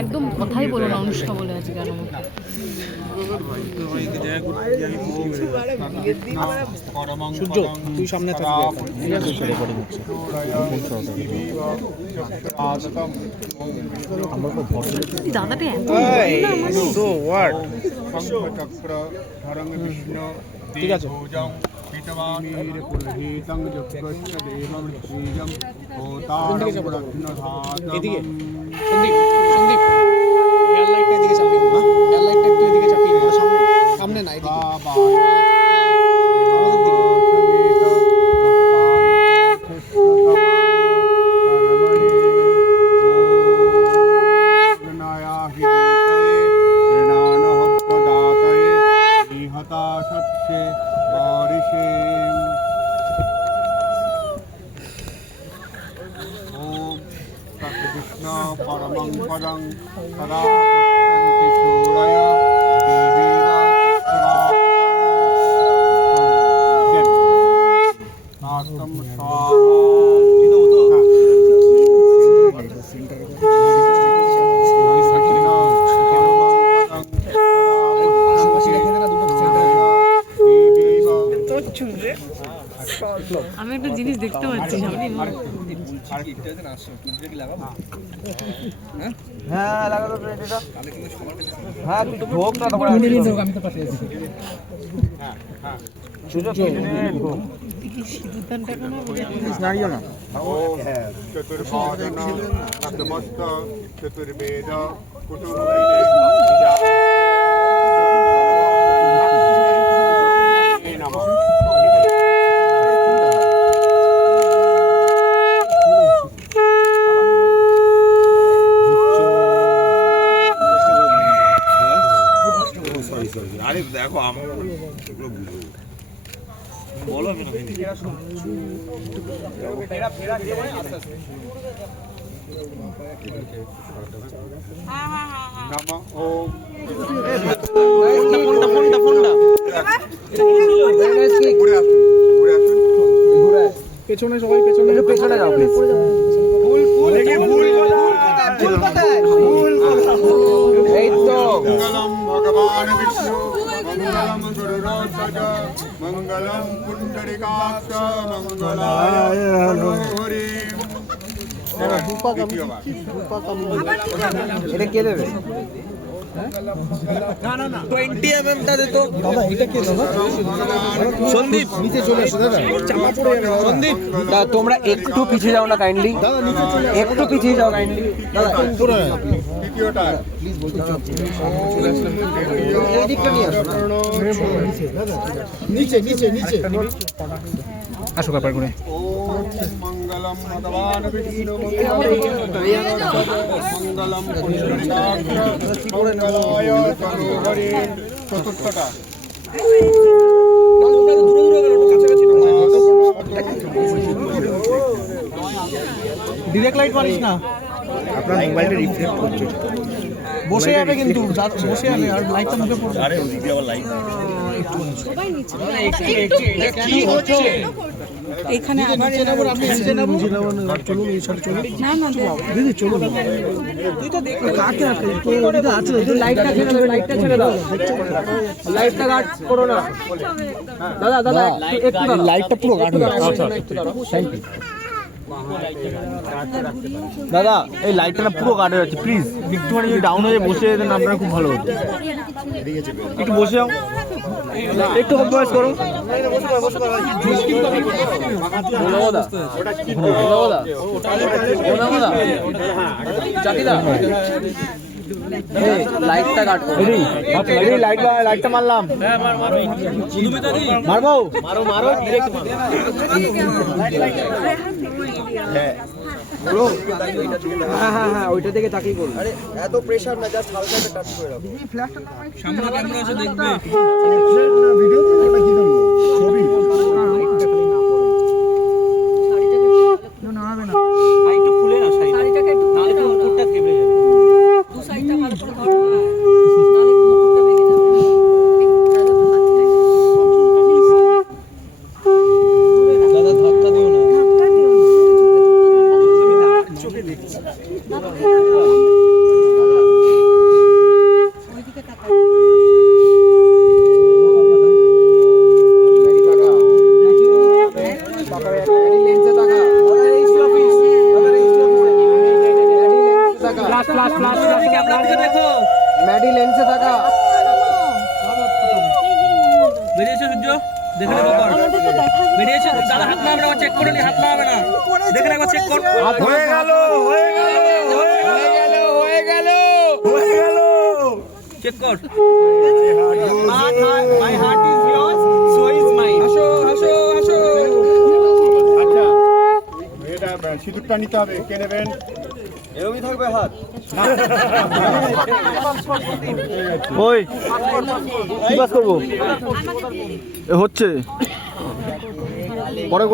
একদম কথাই বলো না অনুষ্কা বলে আজকে আর সূর্য তুই সামনে দাদাটা ঠিক আছে এদিকে সন্দীপ সন্দীপ হেয়ার লাইটটা এদিকে চাপিয়ে দাও হেয়ার লাইটটা একটু এদিকে চাপিয়ে দাও সামনে সামনে না এদিকে परमं पदं सदा पश्यन्ति शूरय देवीव स्वाहा আমি একটা জিনিস দেখতে পাচ্ছি সামনে হ্যাঁ লাগাতো এটা হ্যাঁ তুই ঢোক না তখন আমি তো পাশে আছি সুযোগ ঢোক সিদ্ধান্তটা কোনো নাড়িও না चतुर्पादन सतमस्त चतुर्वेद আরে দেখো আমার বলো আমি পেছনে সবাই পেছনে পেছনে যাও প্লিজ এই তো मंगलम भगवान विष्णु मंगलम गुरुराज मंगलम पुंडरीकाक्ष मंगलाय हरि এটা কে দেবে না না না 20 mm টা দে তো দাদা এটা কে দাদা সন্দীপ নিচে চলে আসো দাদা চাপা পড়ে যাবে সন্দীপ দাদা তোমরা একটু পিছিয়ে যাও না কাইন্ডলি দাদা নিচে চলে একটু পিছিয়ে যাও কাইন্ডলি দাদা পুরো দ্বিতীয়টা প্লিজ বলতে এই দিকটা নিয়ে আসো দাদা নিচে নিচে নিচে আসো কাপার করে ओम मंगलम भगवान विष्णु मंगलम पुंडरीकाक्ष मंगलाय हरि चतुर्थटा ডাইরেক্ট লাইট মারিস না আপনার মোবাইলটা রিফ্লেক্ট করছে বসে যাবে কিন্তু বসে যাবে আর লাইটটা মুখে পড়বে আরে ওদিকে আবার লাইট সবাই নিচে কি হচ্ছে এখানে আবার আপনি নিচে নেব চলুন এই সব চলুন না না দিদি চলুন তুই তো দেখ কাকে আছে তো এটা আছে লাইটটা ছেড়ে দাও লাইটটা ছেড়ে দাও লাইটটা গার্ড করো না দাদা দাদা একটু লাইটটা পুরো গার্ড করো আচ্ছা থ্যাংক ইউ দাদা এই লাইটটা না পুরো গার্ড হয়ে যাচ্ছে প্লিজ একটুখানি যদি ডাউন হয়ে বসে দেন আপনারা খুব ভালো হতো একটু বসে যাও একটু কম্প্রোমাইজ করো লাইটটা কাট লাইটটা মারলাম মারবো মারো মারো হ্যাঁ ওইটা থেকে তাকিয়ে করুন আরে এত প্রেসার না জাস্ট হালকা একটা টাচ করে রাখো ফ্ল্যাশটা সামনে ক্যামেরা আছে দেখবে ভিডিও তো নাকি দাও ছবি না না একটু খুলে না শাড়িটাকে একটু নালে তো উপরটা থেমে যাবে দু সাইডটা ভালো করে ধরো নালে মুকুটটা ভেঙে যাবে দাদা ধাক্কা দিও না ধাক্কা দিও চোখে দেখছি ম্যাডি লেন্সে থাকা বেরিয়েছে সূর্য দেখে নেবো কর বেরিয়েছে দাদা হাত নামাবে না চেক করে নি হাত নামাবে না দেখে নেবো চেক কর হয়ে গেল হয়ে গেল হয়ে গেল হয়ে গেল হয়ে গেল চেক কর my heart is years so is mine হাসো হাসো হাসো আচ্ছা এটা সিঁদুরটা নিতে হবে, কে নেবেন? এরকমই থাকবে হাত ওই কি কাজ করবো হচ্ছে পরে